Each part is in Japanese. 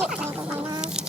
ありがとうございます。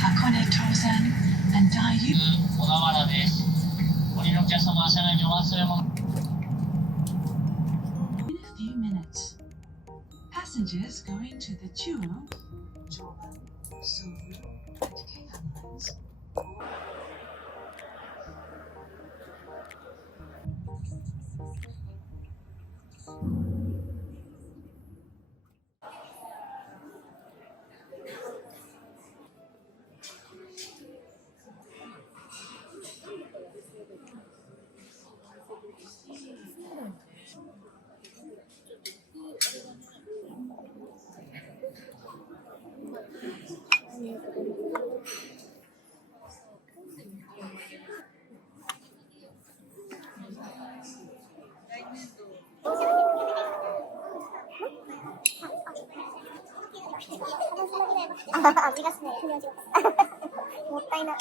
箱根登山 and Dayu 小田原です。お降りのお客様、車内にお忘れ物。In a few minutes, passengers going to the Chuo, Jordan, Sulu, and Keita lines.味がしない。もったいない。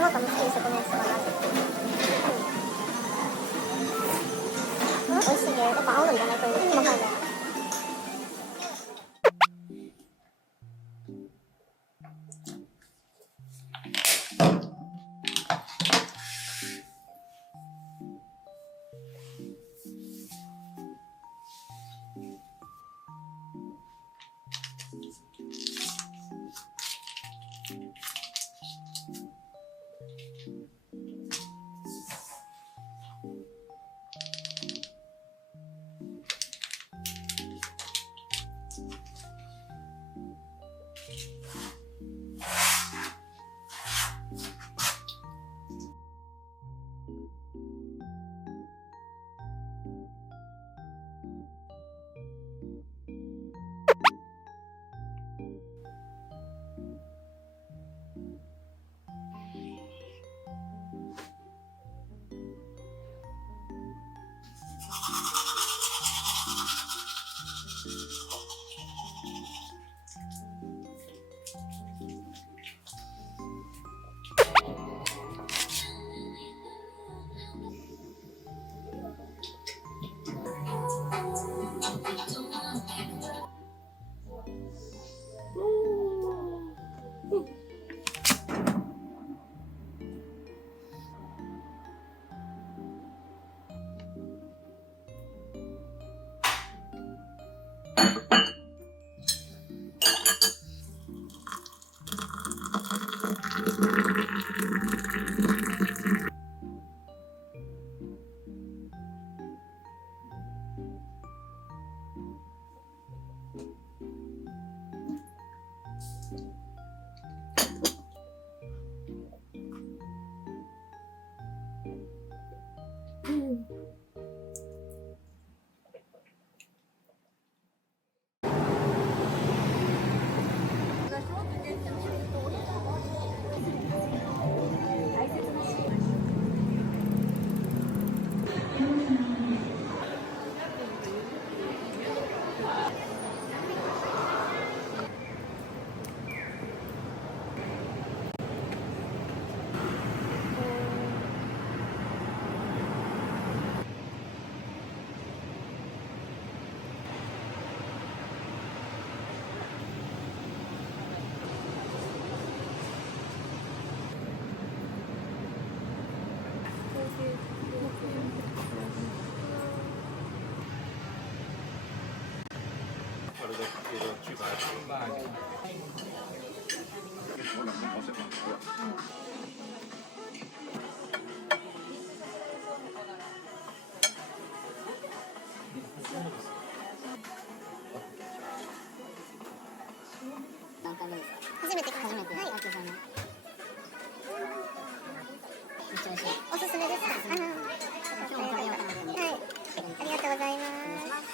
なんかもう好きにそこのやつとかな。美味しいね。やっぱ青のりだな、こういう細かいの。个剧本出版。何回目ですか？初めてか。初めて。はい。ありがとうございます。めっちゃ美味しい。おすすめですか？今日も食べようかなと思って。はい。ありがとうございます。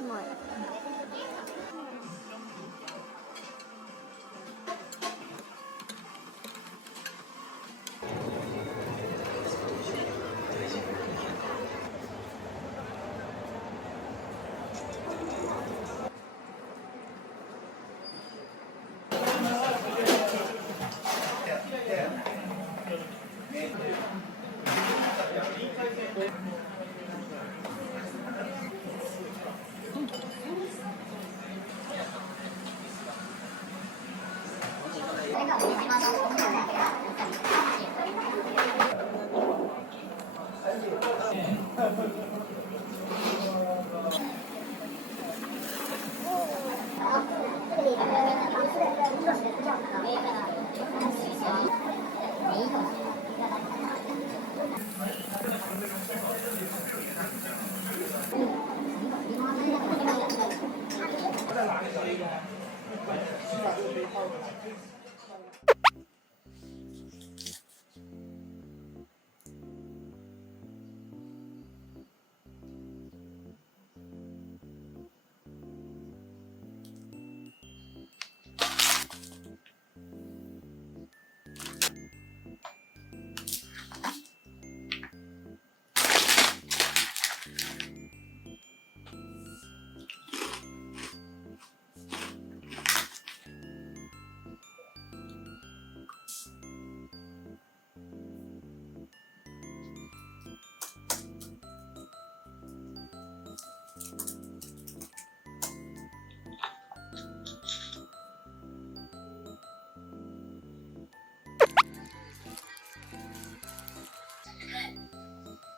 うまい。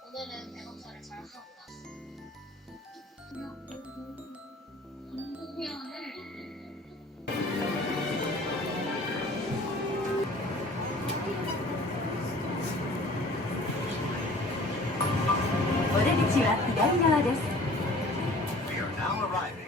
오늘은 대검사를 잘 하고 We are now arriving.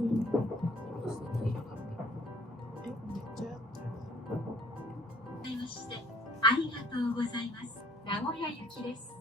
うん。いましてありがとうございます。名古屋行きです。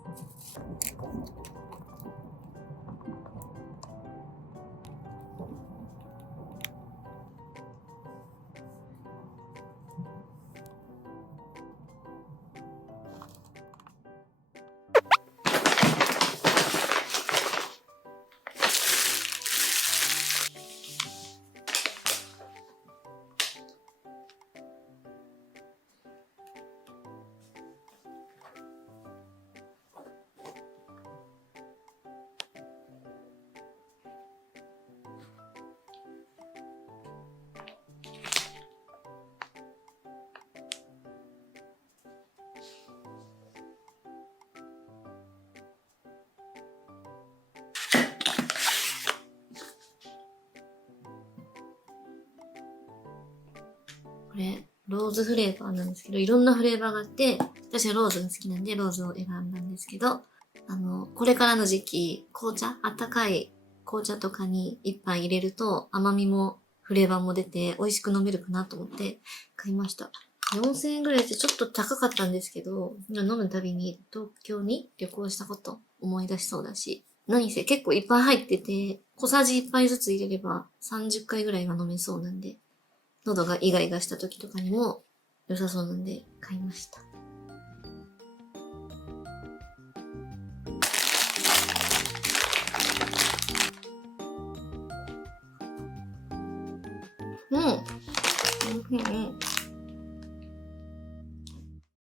これ、ローズフレーバーなんですけど、いろんなフレーバーがあって、私はローズが好きなんで、ローズを選んだんですけど、これからの時期、あったかい紅茶とかに一杯入れると甘みもフレーバーも出て美味しく飲めるかなと思って買いました。4000円ぐらいでちょっと高かったんですけど、飲むたびに東京に旅行したこと思い出しそうだし、何せ結構いっぱい入ってて、小さじ1杯ずつ入れれば30回ぐらいは飲めそうなんで、喉がイガイガした時とかにも良さそうなんで買いました。うん。